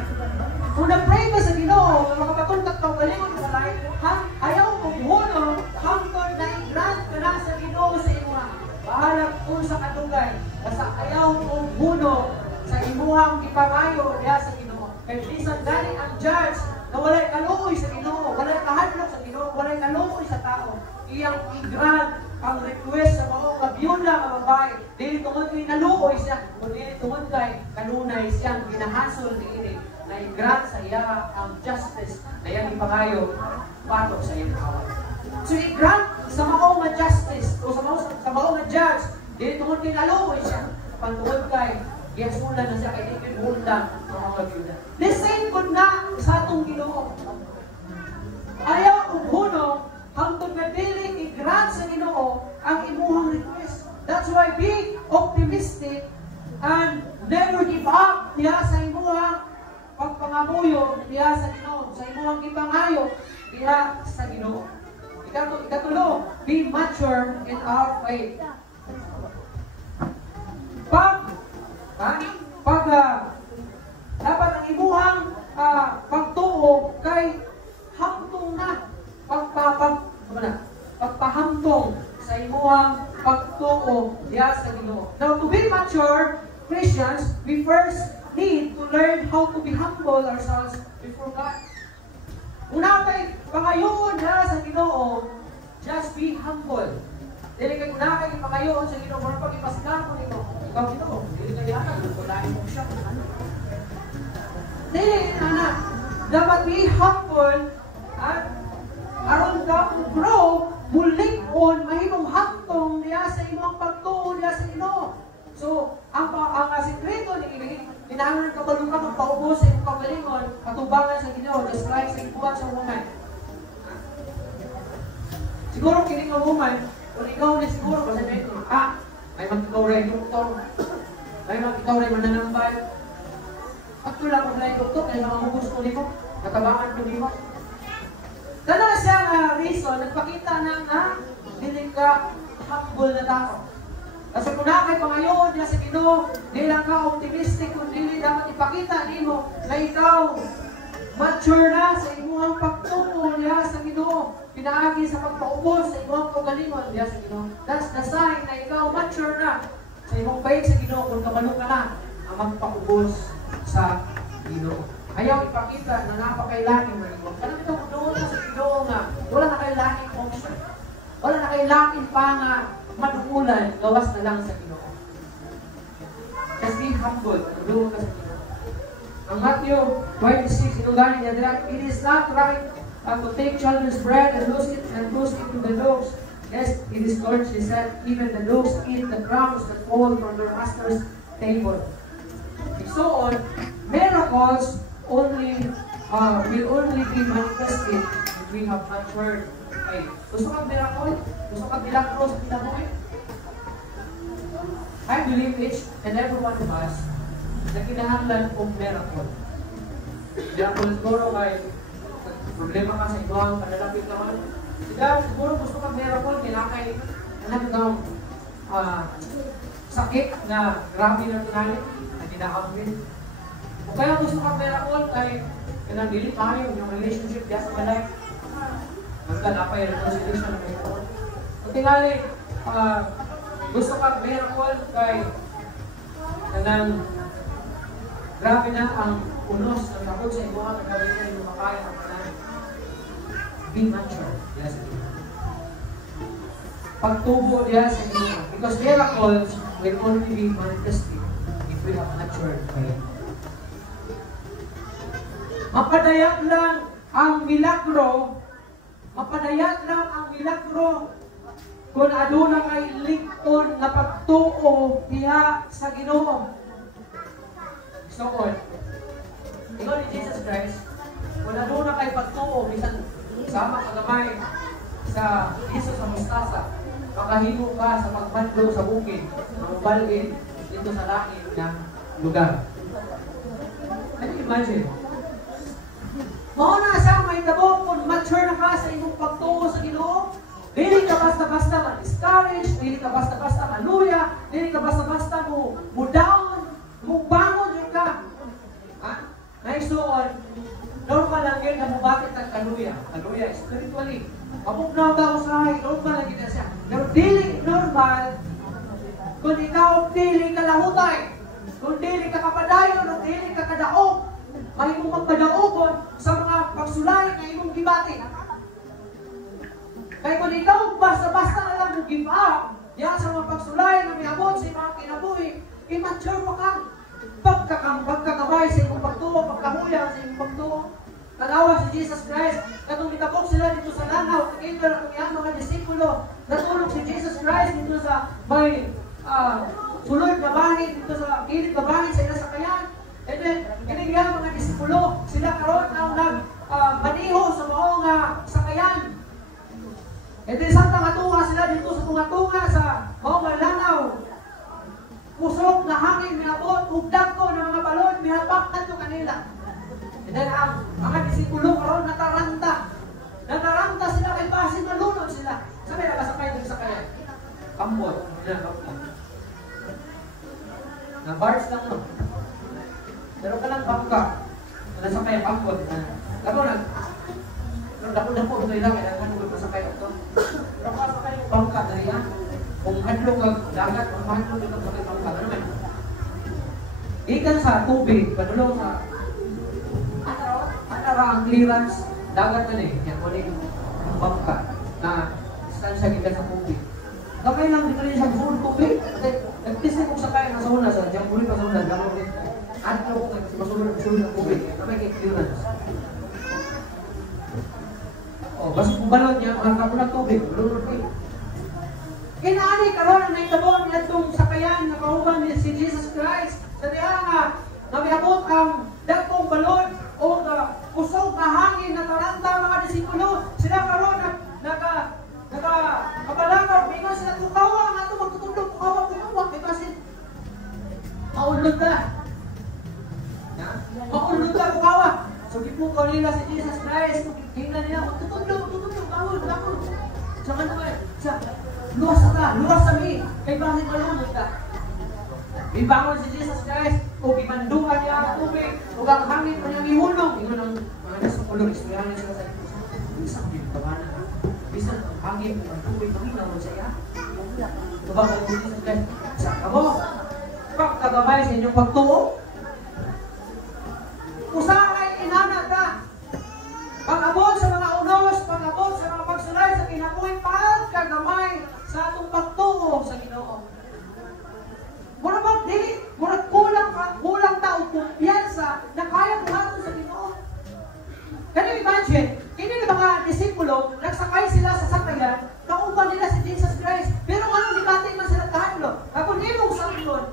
Kung nag-pray ka sa Ginoo, nga makapatuntak ka galingon ng balay, ayaw mo huno, hangtod na i-grant ka na sa Ginoo sa imuha. Bahala kung sa kadugay, basta ayaw mo huno sa imuhang ipangayo diha sa Ginoo. Kaya bisan gani ang judge na walay kaluoy sa Ginoo, walay kahadlok sa Ginoo, walay kaluoy sa tao, iyang i-grant ang request sa mga kabiyuda nga babae. Dili tungod kay naluoy siya, kundi tungod kay kanunay siyang ginahasol niini na i-grant sa iya ang justice na iyang ipangayo patok sa iyang awat. So i-grant sa mga nga justice o sa mga nga judge, dili tungod kay naluoy siya, pantungod kay gihasulan na siya kay ikibulda ng mga kabiyuda. The same good na sa atong Ginoo. Ayaw og hunong hangtod nga dili i-grant sa Ginoo ang imuhang request. That's why be optimistic and never give up diha sa imuhang pagpangamuyo diha sa Ginoo, sa imuhang ipangayo diha sa Ginoo. Ikatulo, be mature in our faith. Dapat ang imuhang pagtuo kay hamtong na pagpahamtong sa imuhang pagtuo diha sa Ginoo. Now, to be mature Christians, we first need to learn how to be humble ourselves before God. Una kay pangayoon diha sa Ginoo, just be humble. Dili kay una kay pangayoon sa Ginoo, mura pag ipaslang mo nimo. Ikaw Ginoo, dili kay ana, walain mo siya ano. Dili ana, dapat be humble at aron ka grow, mulig-on, mahimong hangtong diha sa imong pagtuo diha sa Ginoo. So, ang sikreto ni kinahanglan ka baluka kang paubos sa imong kagalingon, katubangan sa Ginoo, just like sa ibuhat sa woman. Siguro kini nga woman, kung ikaw na siguro kasi may mag-ikaw rin yung doktor, may mag-ikaw rin mananambal. Actually lang kung na yung doktor, kaya namamubos ko nito, natabangan ko nito. Dala siya nga reason, nagpakita ng dili ka humble na tao. Kasi kung nakay pangayoon niya sa Ginoo, di lang ka optimistic, kung dili dapat ipakita nimo na ikaw mature na sa imuhang pagtuo niya sa Ginoo. Pinaagi sa pagpaubos sa imuhang kagalingon niya sa Ginoo. That's the sign na ikaw mature na sa imong faith sa Ginoo kung kabalo ka na ang magpaubos sa Ginoo. Ayaw ipakita na napakailangan mo ito. Kaya ito kung doon sa Ginoo nga, wala na kailangan option. Wala na kailangan pa nga manuulan, gawas na lang sa Ginoo. Just be humble, doon ka sa Ginoo. Ang Matthew 26, inungani niya, it is not right to take children's bread and lose it to the dogs. Yes, it is Lord, she said, even the dogs eat the crumbs that fall from their master's table. And so on, miracles will only be manifested if we have matured faith. Gusto kang miracle? Gusto kang milagro sa kinabuhi? I believe each and every one of us na kinahanglan ng miracle. Miracle siguro kay problema ka sa ibang panalapit naman. Siguro gusto kang miracle, kinakay kang sakit na grabe na tunanin na kinakabit. O kaya gusto kang miracle kay kanang dili tayo yung relationship diya sa balay. Basta napay reconciliation ng miracle. O tingali, gusto kang miracle kay kanang grabe na ang unos ng takot sa ibuha ng kabitan yung makaya ng kanan. Be mature. Yes. Pagtubo diya sa ibuha. Because miracles will only be manifested if we have matured faith. Mapadayat lang ang milagro kung aduna kay lig-on na pagtuo diha sa Ginoo. So on, ikaw ni Jesus Christ, kung aduna kay pagtuo, bisan sama kagamay sa iso sa mustasa, makahimo ka sa magmadlo sa bukid, mamubalin dito sa langit ng lugar. Can you imagine? Mao na siya mahitabo kung mature na ka sa imong pagtuo sa Ginoo. Dili ka basta-basta ma-discourage, dili ka basta-basta maluya, dili ka basta-basta mo down, mo bangon yun ka. Ha? Naisuon, normal lang yun na mo bakit ang kaluya. Kaluya, spiritually. Mapugnaw daw sa hay, normal lang yun siya. Pero dili normal, kung ikaw dili ka lahutay, kung dili ka kapadayon, kung dili ka kadaog, may imong magpadaogon sa mga pagsulay na imong gibati. Kaya kung ikaw basta-basta na lang mo give up, yan sa mga pagsulay na may abot sa mga kinabuhi, immature mo ka. Pagkakabay sa imong pagtuo, pagkahuyang sa imong pagtuo, tanawa si Jesus Christ, katong itabok sila dito sa langaw, kakita na kung mga disipulo, natulog si Jesus Christ dito sa may sulod na bahin, dito sa gilid na bahin sa ila sakayan. And then, kinigyan mga disipulo, sila karon ang nag-maniho sa maong sakayan. And then, sa tunga sila dito sa tunga sa maong langaw. Pusok na hangin, minabot, hugdag ko ng mga balon, mihapak na ito kanila. And then, ang mga disipulo karon nataranta. Nataranta sila kay basin, nalunod sila. Sabi na kasakay dito sa kaya. Kambot. Na-bars lang no. Pero ka lang bangka. Nasakay ang kambot. Ako na. Dako-dako ito ilang. Kailangan ko masakay ito. Pero kasakay yung bangka na riyan. Kung hadlong ang dagat, kung hadlong ito sa bangka. Ano man? Ikan sa tubig, padulong sa atara ang clearance, dagat na yan ulit ang bangka na distansya kita sa tubig. Kamay lang dito rin sa full tubig. Nag-test ko sa kaya na sa una, sa diyang muli pa sa una, gano'n rin. At ko masulod ng tubig, kamay kay clearance. O, basta kung balon niya, makaka po ng tubig, lulod rin. Kinaani karon na naitabon niya itong sakayan na kauban ni si Jesus Christ. Sa diya nga, nabiabot ang dakong balon o kusog na hangin na taranta mga disipulo. Sila karon nagkabalagaw, mingon sila tukawa nga ito, magtutulog, tukawa, kasi maulod na. Maulod na, tukawa. So, gipukaw nila si Jesus Christ, tingnan nila, magtutulog, bawal. Sa kanungan, luwas sa mi, kay bakit malunod ka? Ibangon si Jesus Christ, o imanduhan niya ang tubig, o ang hangin pa niyang ihulog. Ingon ang mga nasa kulong, ismirahan sila sa ito. Isang pinagkawanan ka. Bisan ang hangin, ang tubig, mahinaw mo siya. Ibangon si Jesus Christ, sa kamo, pagkagabay sa inyong pagtuo, usakay inana ka. Pag-abot sa mga unos, pag-abot sa mga pagsulay sa kinabuhi, pagkagamay sa atong pagtuo sa Ginoo. Mura ba, dili, mura kulang tao kumpiyansa na kaya buhaton sa Ginoo. Can you imagine, hindi na mga disipulo, nagsakay sila sa sakayan, kauban nila si Jesus Christ, pero anong dibate man sila kahalo? Ako hindi mong sabihin,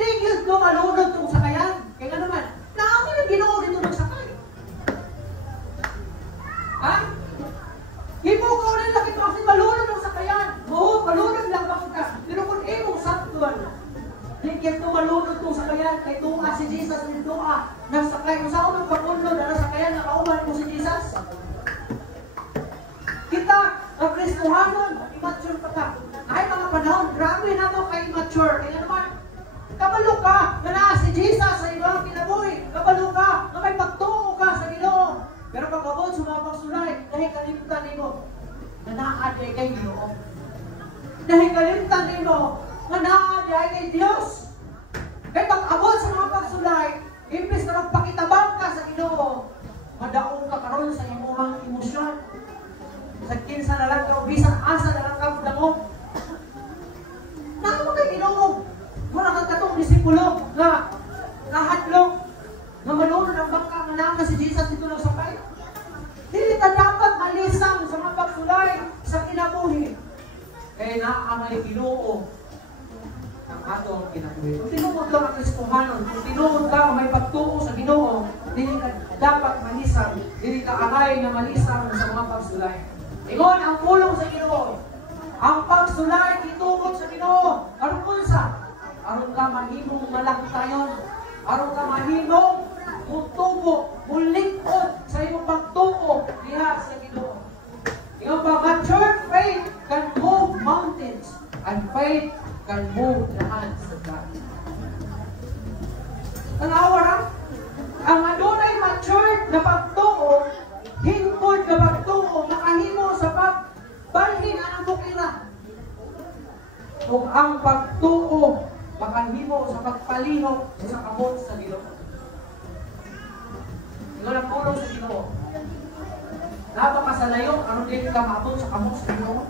tigil ko malunod itong sakayan. Kaya nga naman, namin ang Ginoo dito nagsakay. Ha? Ibukaw rin lang ito kasi malunod ang sakayan. Oo, malunod lang ako ka. Pero kung imong saktuan, higit ito malunod itong sakayan, kay tunga si Jesus ng tunga, nasakay mo sa unang pag-unod, na sakayan, nakauman mo si Jesus. Kita, ang Kristohanon, immature pa ka. Ay mga panahon, grabe na ito kay immature. Kaya naman, kabalo ka, na naa si Jesus sa ibang kinabuhi. Kabalo ka, na may pagtuo ka sa Ginoo. Pero pag abot sa mga pagsulay, dahil kalimutan nimo, na naaday kay Ginoo. Dahil kalimutan nimo, na naaday kay Diyos. Kaya pag abot sa mga pagsulay, imbis na magpakitabang ka sa Ginoo, madaong ka karon sa imong emosyon. Sa kinsa na lang ka, bisang asa na lang ka damo. Nako kay Ginoo, mura kang katong disipulo na nahatlong, na malunod ang bangka nga naman si Jesus dito lang sa kaya. Hindi ka dapat malisang sa mga pagsulay sa kinabuhi. Kaya naaamay Ginoo ang atong kinabuhi. Kung tinuod ka ang Kristohanon, kung tinuod ka may pagtuo sa Ginoo, hindi ka dapat malisang, hindi ka amay na malisang sa mga pagsulay. Ingon ang pulong sa Ginoo. Ang pagsulay itugod sa Ginoo. Aron unsa? Aron ka mahimong malaktayon. Aron ka mahimong mutubo, mulingkod sa iyong pagtuo faith can move the hands of God. Tanawa ra, ang adunay matured na pagtuo, hingkod na pagtuo, makahimo sa pagbalhin ang bukira. Kung ang pagtuo, makahimo sa pagpalihok sa kamot sa Ginoo. Ito na pulong sa Ginoo. Napakasalayo, ano din ka maabot sa kamot sa Ginoo?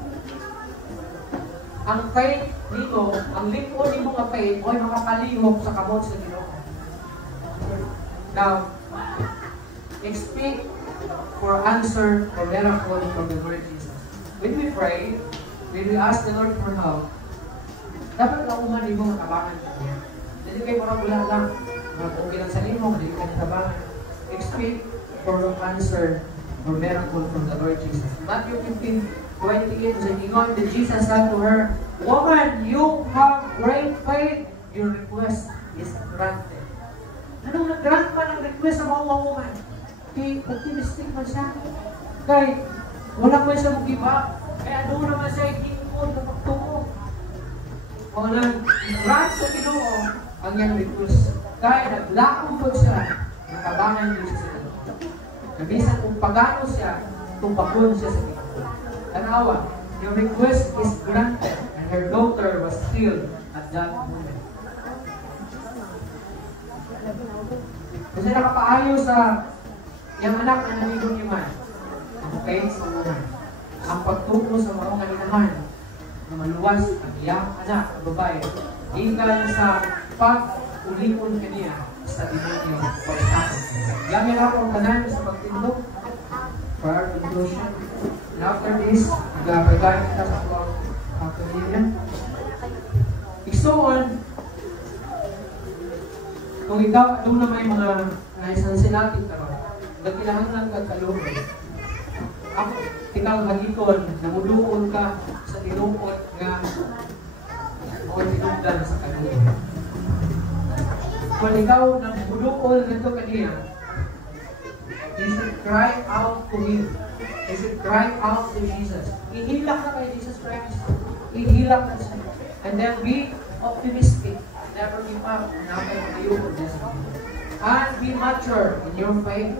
Ang faith nito, ang lingkod nimo nga faith, ay makapalihok sa kamot sa Ginoo. Now, expect for answer or miracle from the Lord Jesus. When we pray, when we ask the Lord for help, dapat nauman din mo matabangan niya. Hindi kayo wala lang. Okay lang sa limo, hindi ka natabangan. Expect for answer or miracle from the Lord Jesus. Matthew 15:28 says, ingon that Jesus said to her, "Woman, you have great faith. Your request is granted." Anong nag-grant man ang request sa mga woman? Kaya optimistic man siya. Kaya wala man siya mag-iba. Kaya doon naman siya ikingkod na pagtungo. O nag-grant sa Ginoo ang iyang request. Kaya naglaong po siya, nakabangan din siya sa Ginoo. Nabisan kung pagano siya, tumpakon siya sa Ginoo. Tanawa, your request is granted and her daughter was healed at that moment. Kasi nakapaayo sa yung anak na nalibong iman, ang faith sa mga, ang pagtuto sa mga kaninahan, na maluwas ang iyang anak, ang babae, ikan sa pag-ulikon kaniya sa demonyo pagsakot. Yamin ako ang tanan sa pagtindog for our conclusion. And after this, nag-apagay kita sa pag-communion. Iksoon, kung ikaw, doon na may mga naisan sinatin ka ron, nagkilangan lang kagkalunod. Ako, ikaw hagiton, namuduon ka sa tinukot nga o tinugdan sa kalunod. Kung ikaw namuduon nito kaniya, you should cry out to Him. You should cry out to Jesus. Ihilak na kay Jesus Christ. Ihilak na siya. And then be optimistic. Never give up. Never give up on this. And be mature in your faith.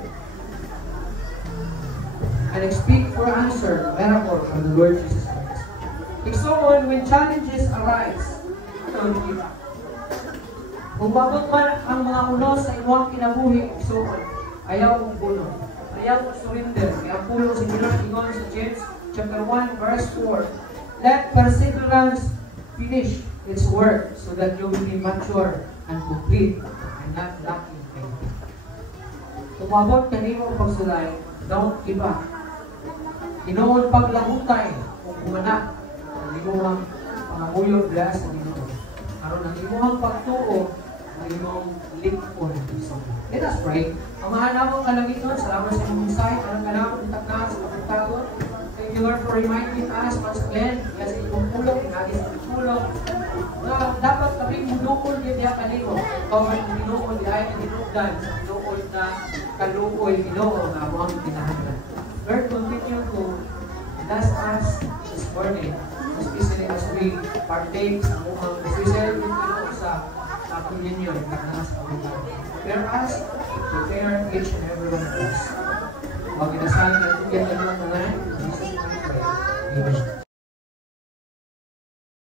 And speak for answer, miracle from the Lord Jesus Christ. If someone, when challenges arise, don't give up. Kung babot man ang mga unos sa inyong kinabuhi, soon, ayaw mong puno. Ayaw mong surrender. Kaya puno si Lord ingon sa James chapter 1 verse 4. Let perseverance finish its work so that you will be mature and complete and not lacking faith. Kung mabot kanimo pagsulay, don't give up. Inoon paglahutay kung kumanak ang imuhang pangabuyog dahil sa Ginoo. Aron ang imuhang pagtuo ang imong lipon. So, let us pray. Ang mahal namong kalangiton, salamat sa imong mensahe, parang kanamon itakna sa pagtagon. Thank you, Lord, for reminding us once again, kaya sa imong pulong, inagis ang pulong, na dapat kami mudukol din diya kanimo. Ikaw man minukol di ay tinugdan sa minukol na kalukoy Ginoo na mo ang kinahanglan. Lord, continue to bless us this morning, especially as we partake sa mukhang especially Ginoo sa communion, itakna sa pagkakas. Prepare us, prepare each and every one of us.